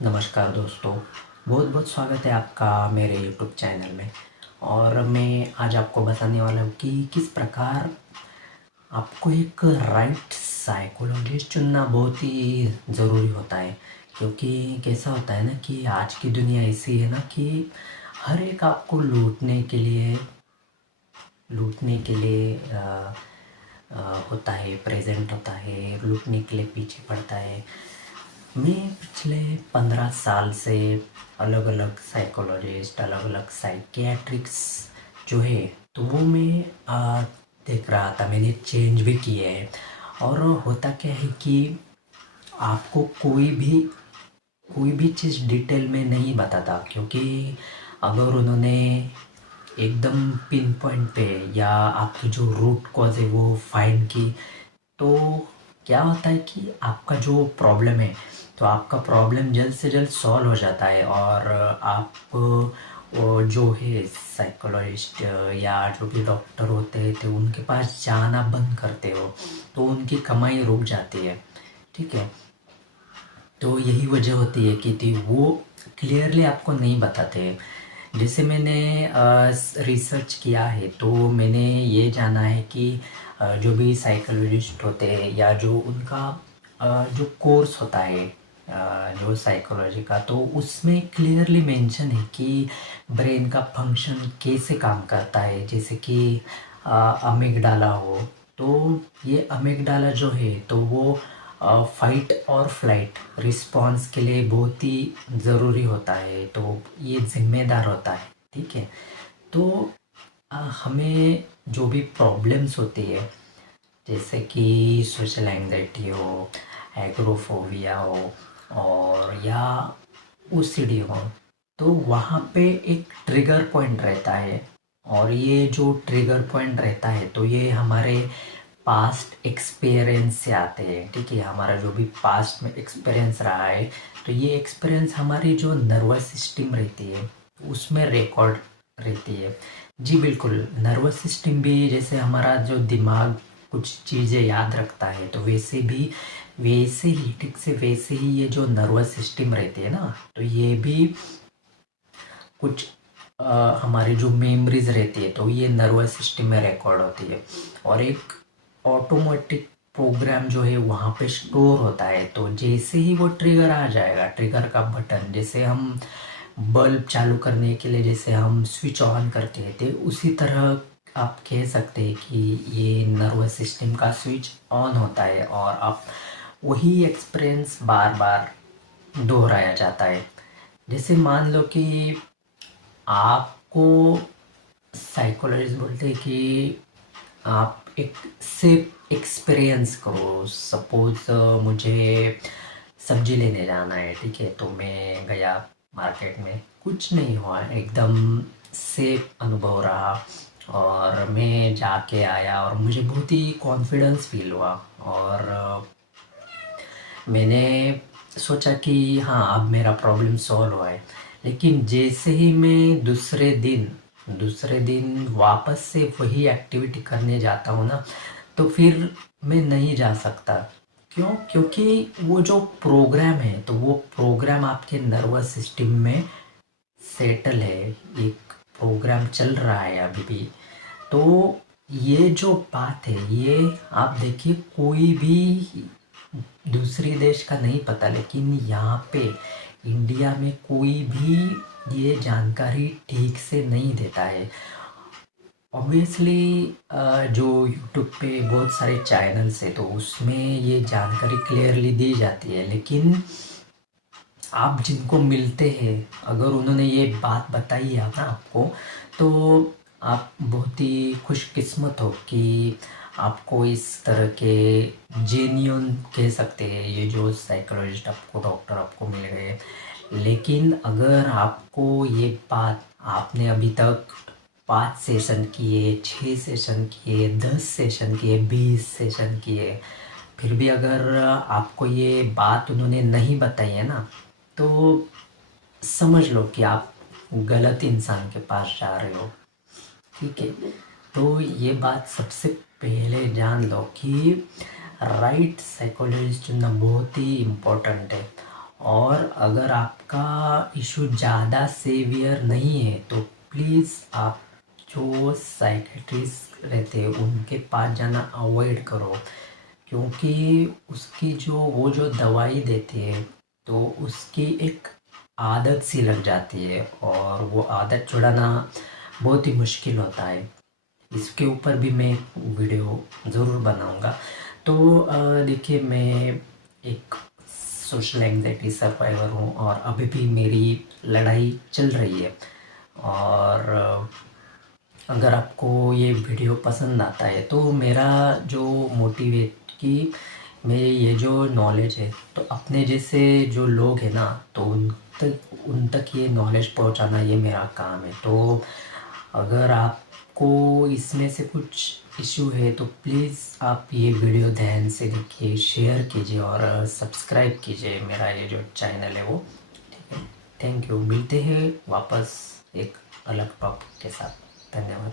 नमस्कार दोस्तों, बहुत बहुत स्वागत है आपका मेरे यूट्यूब चैनल में। और मैं आज आपको बताने वाला हूँ कि किस प्रकार आपको एक राइट साइकोलॉजिस्ट चुनना बहुत ही ज़रूरी होता है। क्योंकि कैसा होता है ना कि आज की दुनिया ऐसी है ना कि हर एक आपको लूटने के लिए होता है, प्रेजेंट होता है, लूटने के लिए पीछे पड़ता है। मैं पिछले 15 साल से अलग अलग साइकोलॉजिस्ट, अलग अलग साइकियाट्रिक्स जो है तो वो मैं देख रहा था। मैंने चेंज भी किए हैं। और होता क्या है कि आपको कोई भी चीज़ डिटेल में नहीं बताता, क्योंकि अगर उन्होंने एकदम पिन पॉइंट पे या आपकी जो रूट कॉज है वो फाइंड की, तो क्या होता है कि आपका जो प्रॉब्लम है तो आपका प्रॉब्लम जल्द से जल्द सॉल्व हो जाता है। और आप वो जो है साइकोलॉजिस्ट या जो भी डॉक्टर होते हैं तो उनके पास जाना बंद करते हो, तो उनकी कमाई रुक जाती है। ठीक है, तो यही वजह होती है कि वो क्लियरली आपको नहीं बताते हैं। जैसे मैंने रिसर्च किया है तो मैंने ये जाना है कि जो भी साइकोलॉजिस्ट होते हैं या जो उनका जो कोर्स होता है जो साइकोलॉजी का, तो उसमें क्लियरली मेंशन है कि ब्रेन का फंक्शन कैसे काम करता है। जैसे कि अमिगडाला हो, तो ये अमिगडाला जो है तो वो फाइट और फ्लाइट रिस्पॉन्स के लिए बहुत ही ज़रूरी होता है, तो ये जिम्मेदार होता है। ठीक है, तो हमें जो भी प्रॉब्लम्स होती है, जैसे कि सोशल एंग्जाइटी हो, एग्रोफोबिया हो, और या ओसीडी हो, तो वहाँ पे एक ट्रिगर पॉइंट रहता है। और ये जो ट्रिगर पॉइंट रहता है तो ये हमारे पास्ट एक्सपीरियंस से आते हैं। ठीक है, हमारा जो भी पास्ट में एक्सपीरियंस रहा है तो ये एक्सपीरियंस हमारी जो नर्वस सिस्टम रहती है उसमें रिकॉर्ड रहती है। जी बिल्कुल, नर्वस सिस्टम भी जैसे हमारा जो दिमाग कुछ चीज़ें याद रखता है, तो वैसे ही ठीक से वैसे ही ये जो नर्वस सिस्टम रहती है ना, तो ये भी कुछ हमारी जो मेमोरीज रहती है तो ये नर्वस सिस्टम में रिकॉर्ड होती है। और एक ऑटोमेटिक प्रोग्राम जो है वहाँ पे स्टोर होता है। तो जैसे ही वो ट्रिगर आ जाएगा, ट्रिगर का बटन, जैसे हम बल्ब चालू करने के लिए जैसे हम स्विच ऑन करते हैं, तो उसी तरह आप कह सकते हैं कि ये नर्वस सिस्टम का स्विच ऑन होता है और आप वही एक्सपीरियंस बार बार दोहराया जाता है। जैसे मान लो कि आपको साइकोलॉजिस्ट बोलते हैं कि आप एक सेफ एक्सपीरियंस करो। सपोज मुझे सब्जी लेने जाना है, ठीक है, तो मैं गया मार्केट में, कुछ नहीं हुआ, एकदम सेफ अनुभव रहा। और मैं जाके आया और मुझे बहुत ही कॉन्फिडेंस फील हुआ। और मैंने सोचा कि हाँ, अब मेरा प्रॉब्लम सॉल्व हुआ है। लेकिन जैसे ही मैं दूसरे दिन वापस से वही एक्टिविटी करने जाता हूँ ना, तो फिर मैं नहीं जा सकता। क्यों? क्योंकि वो जो प्रोग्राम है तो वो प्रोग्राम आपके नर्वस सिस्टम में सेटल है, एक प्रोग्राम चल रहा है अभी भी। तो ये जो बात है ये आप देखिए, कोई भी दूसरे देश का नहीं पता, लेकिन यहाँ पे इंडिया में कोई भी ये जानकारी ठीक से नहीं देता है। ऑब्वियसली जो यूट्यूब पे बहुत सारे चैनल्स है तो उसमें ये जानकारी क्लियरली दी जाती है, लेकिन आप जिनको मिलते हैं, अगर उन्होंने ये बात बताई है ना आपको, तो आप बहुत ही खुशकिस्मत हो कि आपको इस तरह के जेन्युइन कह सकते हैं ये जो साइकोलॉजिस्ट आपको, डॉक्टर आपको मिल गए। लेकिन अगर आपको ये बात, आपने अभी तक 5 सेशन किए, 6 सेशन किए, 10 सेशन किए, 20 सेशन किए, फिर भी अगर आपको ये बात उन्होंने नहीं बताई है ना, तो समझ लो कि आप गलत इंसान के पास जा रहे हो। ठीक है, तो ये बात सबसे पहले जान लो कि राइट साइकोलॉजिस्ट चुनना बहुत ही इम्पोर्टेंट है। और अगर आपका इशू ज़्यादा सीवियर नहीं है तो प्लीज़ आप जो साइकेट्रिस्ट रहते हैं उनके पास जाना अवॉइड करो, क्योंकि उसकी जो दवाई देती है तो उसकी एक आदत सी लग जाती है और वो आदत छुड़ाना बहुत ही मुश्किल होता है। इसके ऊपर भी मैं एक वीडियो ज़रूर बनाऊंगा। तो देखिए, मैं एक सोशल एंग्जाइटी सर्वाइवर हूँ और अभी भी मेरी लड़ाई चल रही है। और अगर आपको ये वीडियो पसंद आता है तो मेरा जो मोटिवेट कि मेरे ये जो नॉलेज है तो अपने जैसे जो लोग हैं ना तो उन तक ये नॉलेज पहुंचाना ये मेरा काम है। तो अगर आपको इसमें से कुछ इशू है तो प्लीज़ आप ये वीडियो ध्यान से देखिए, शेयर कीजिए और सब्सक्राइब कीजिए मेरा ये जो चैनल है वो। ठीक है, थैंक यू। मिलते हैं वापस एक अलग टॉपिक के साथ। धन्यवाद।